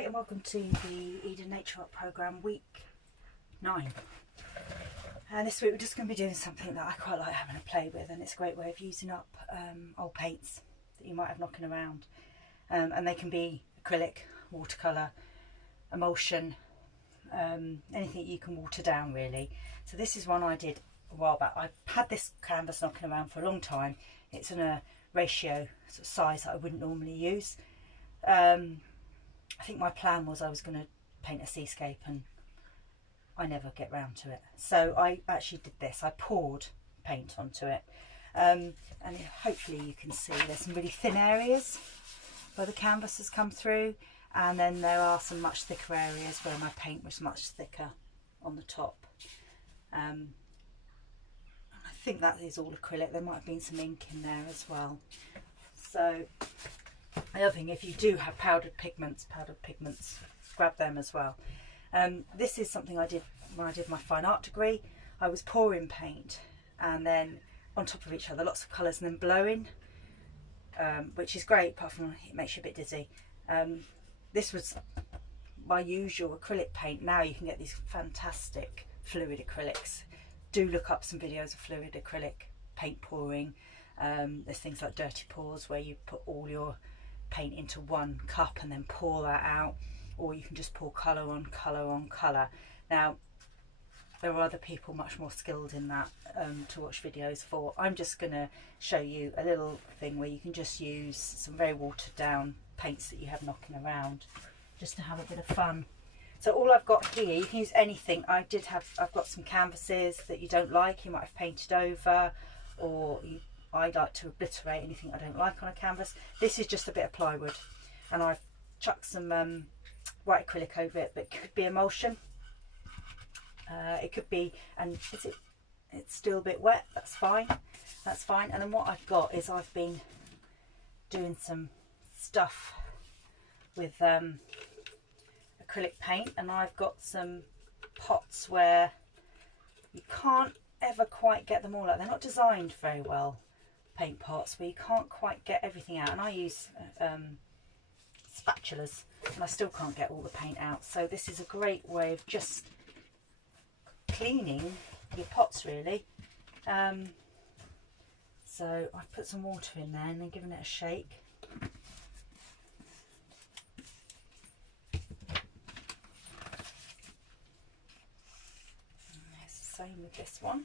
Hi and welcome to the Eden Nature Art Programme week 9. And this week we're just going to be doing something that I quite like having a play with, and it's a great way of using up old paints that you might have knocking around. And they can be acrylic, watercolour, emulsion, anything you can water down really. So this is one I did a while back. I've had this canvas knocking around for a long time. It's in a ratio sort of size that I wouldn't normally use. I think my plan was I was going to paint a seascape and I never get round to it. So I actually did this. I poured paint onto it. And hopefully you can see there's some really thin areas where the canvas has come through. And then there are some much thicker areas where my paint was much thicker on the top. I think that is all acrylic. There might have been some ink in there as well. So the other thing, if you do have powdered pigments, grab them as well. This is something I did when I did my fine art degree. I was pouring paint and then on top of each other, lots of colours, and then blowing, which is great, apart from it makes you a bit dizzy. This was my usual acrylic paint. Now you can get these fantastic fluid acrylics. Do look up some videos of fluid acrylic paint pouring. There's things like dirty pours where you put all your paint into one cup and then pour that out, or you can just pour colour on colour on colour. Now there are other people much more skilled in that to watch videos for. I'm just going to show you a little thing where you can just use some very watered down paints that you have knocking around just to have a bit of fun. So all I've got here, you can use anything. I've got some canvases that you don't like, you might have painted over, or I like to obliterate anything I don't like on a canvas. This is just a bit of plywood, and I've chucked some white acrylic over it, but it could be emulsion. It could be, and it's still a bit wet, that's fine. That's fine. And then what I've got is I've been doing some stuff with acrylic paint, and I've got some pots where you can't ever quite get them all out. They're not designed very well, paint pots, where you can't quite get everything out, and I use spatulas and I still can't get all the paint out. So this is a great way of just cleaning your pots really. So I've put some water in there and then given it a shake. Same with this one.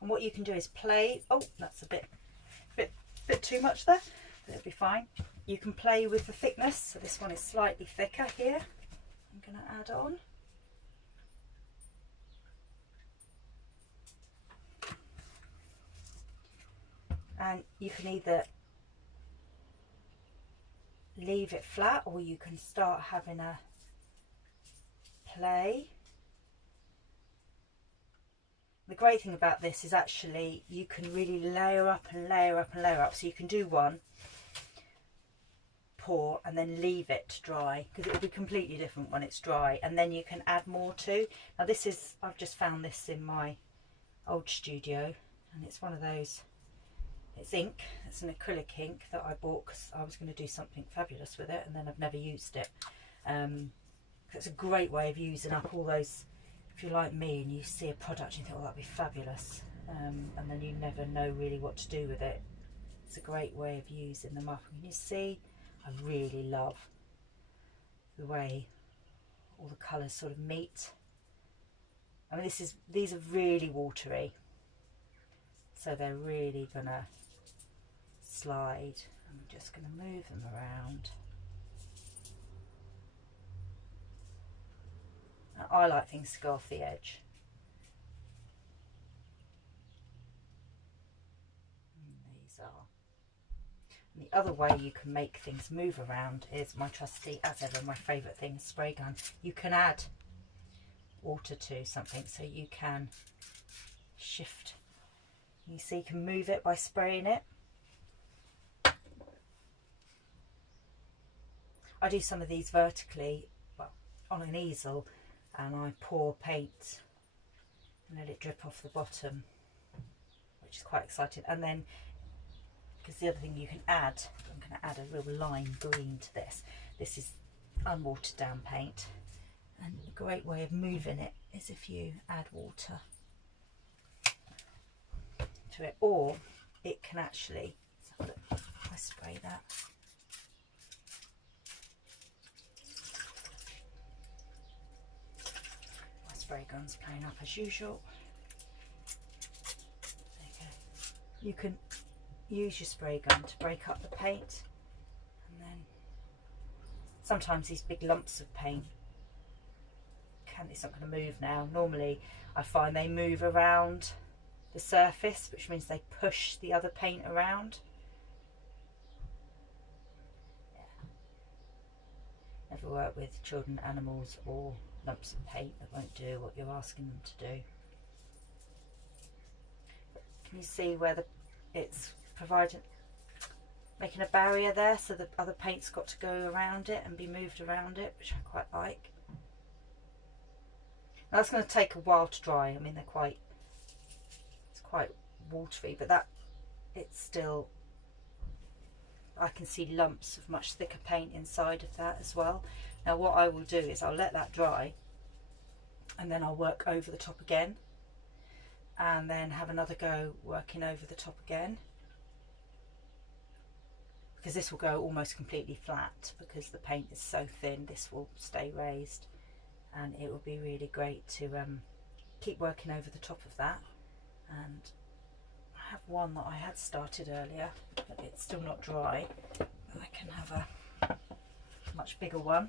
And what you can do is play. Oh, that's a bit too much there, but it'll be fine. You can play with the thickness. So this one is slightly thicker here. I'm going to add on. And you can either leave it flat, or you can start having a play. The great thing about this is actually you can really layer up and layer up and layer up. So you can do one, pour, and then leave it to dry, because it will be completely different when it's dry, and then you can add more to. Now this is, I've just found this in my old studio, and it's one of those, it's ink, it's an acrylic ink that I bought because I was going to do something fabulous with it, and then I've never used it. It's a great way of using up all those. If you're like me and you see a product and you think, oh, that'd be fabulous, and then you never know really what to do with it, it's a great way of using them up. And you see, I really love the way all the colours sort of meet. I mean, these are really watery, so they're really gonna slide. I'm just gonna move them around. I like things to go off the edge. And these are. And the other way you can make things move around is my trusty, as ever, my favourite thing, spray gun. You can add water to something, so you can shift. You see, you can move it by spraying it. I do some of these vertically, well, on an easel, and I pour paint and let it drip off the bottom, which is quite exciting. And then, because the other thing you can add, I'm going to add a real lime green to this. This is unwatered down paint, and a great way of moving it is if you add water to it, or it can actually, I spray that. My spray gun's playing up as usual. There you go. You can use your spray gun to break up the paint, and then sometimes these big lumps of paint it's not going to move now. Normally I find they move around the surface, which means they push the other paint around. Yeah. Never work with children, animals or lumps of paint that won't do what you're asking them to do. Can you see where it's providing, making a barrier there, so the other paint's got to go around it and be moved around it, which I quite like. Now that's going to take a while to dry. I mean, it's quite watery, but it's still, I can see lumps of much thicker paint inside of that as well. Now what I will do is I'll let that dry, and then I'll work over the top again, and then have another go working over the top again, because this will go almost completely flat because the paint is so thin. This will stay raised, and it will be really great to keep working over the top of that. And I have one that I had started earlier, but it's still not dry. I can have a much bigger one.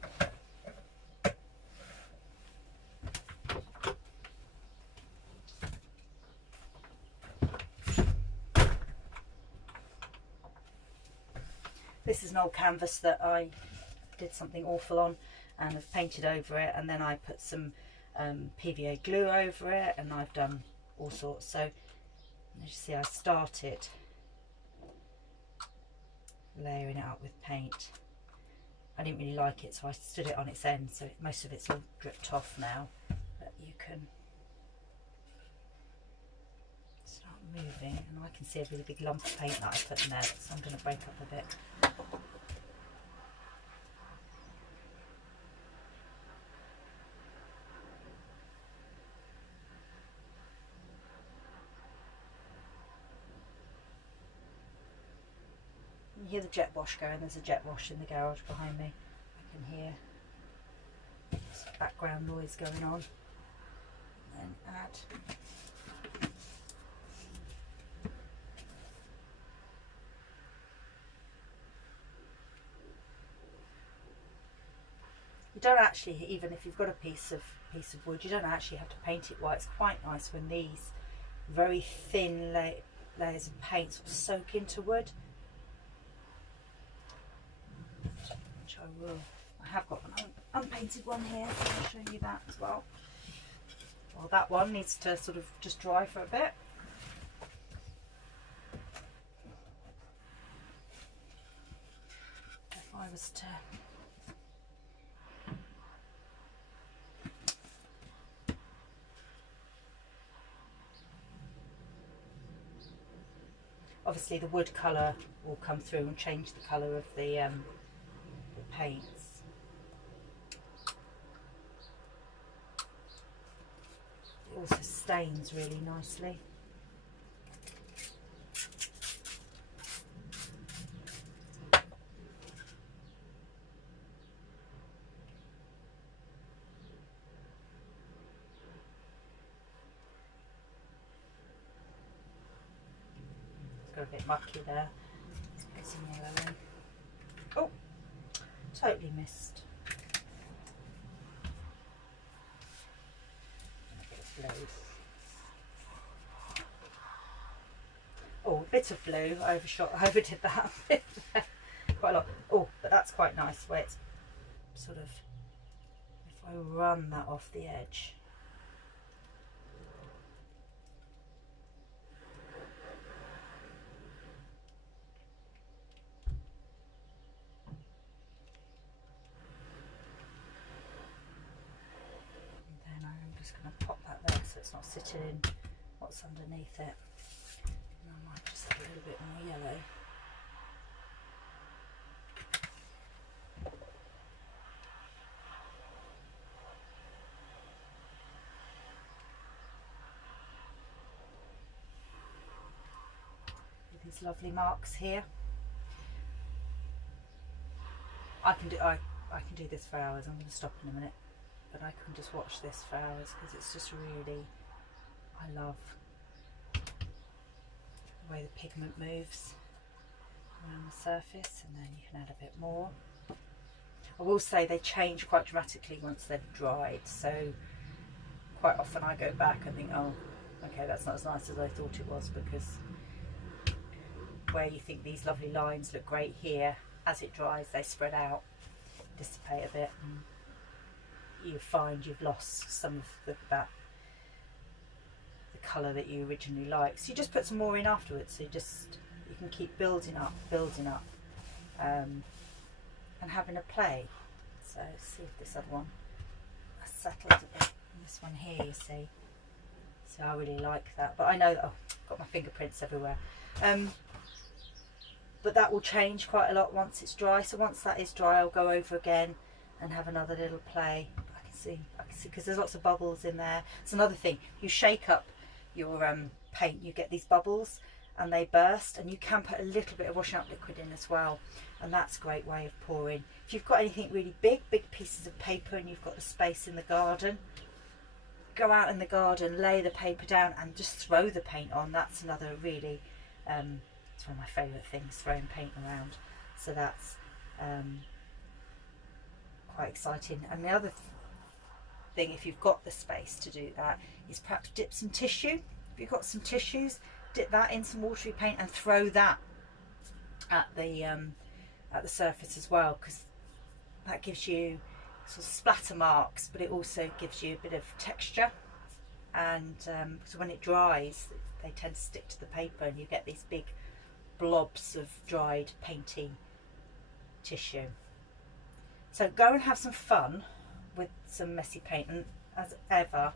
This is an old canvas that I did something awful on and have painted over it, and then I put some PVA glue over it, and I've done all sorts. So as you see, I started layering it up with paint. I didn't really like it, so I stood it on its end, so most of it's all dripped off now, but you can start moving, and I can see a really big lump of paint that I put in there, so I'm going to break up a bit. You hear the jet wash going. There's a jet wash in the garage behind me. I can hear some background noise going on. And then add you don't actually, even if you've got a piece of wood, you don't actually have to paint it white. It's quite nice when these very thin layers of paint sort of soak into wood. Which I will. I have got an unpainted one here, so I'll show you that as well. Well, that one needs to sort of just dry for a bit. If I was to obviously the wood colour will come through and change the colour of the paints. It also stains really nicely. Got a bit mucky there. Let's put some yellow in. Oh, totally missed. A bit of blue. Oh, a bit of blue. I overdid that a bit there. Quite a lot. Oh, but that's quite nice where it's sort of, if I run that off the edge. Going to pop that there so it's not sitting in what's underneath it. And I might just add a little bit more yellow. these lovely marks here. I can do this for hours. I'm going to stop in a minute, but I can just watch this for hours because it's just really, I love the way the pigment moves around the surface, and then you can add a bit more. I will say they change quite dramatically once they've dried, so quite often I go back and think, oh, okay, that's not as nice as I thought it was, because where you think these lovely lines look great here, as it dries they spread out, dissipate a bit, and you find you've lost some of the colour that you originally liked. So you just put some more in afterwards, so you can keep building up, and having a play. So see if this other one has settled a bit. And this one here, you see. So I really like that, but I know that, oh, I've got my fingerprints everywhere. But that will change quite a lot once it's dry. So once that is dry, I'll go over again and have another little play. I can see because there's lots of bubbles in there. It's another thing. You shake up your paint, you get these bubbles and they burst, and you can put a little bit of washing up liquid in as well, and that's a great way of pouring. If you've got anything really big pieces of paper and you've got the space in the garden, go out in the garden, lay the paper down and just throw the paint on. That's another really it's one of my favourite things, throwing paint around. So that's quite exciting. And the other thing, if you've got the space to do that, is perhaps dip some tissue. If you've got some tissues, dip that in some watery paint and throw that at the surface as well, because that gives you sort of splatter marks, but it also gives you a bit of texture, and so when it dries they tend to stick to the paper and you get these big blobs of dried painty tissue. So go and have some fun with some messy paint, and as ever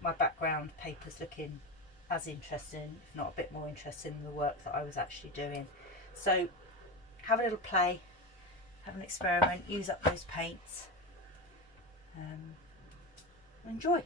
my background paper's looking as interesting, if not a bit more interesting, than the work that I was actually doing. So have a little play, have an experiment, use up those paints, enjoy.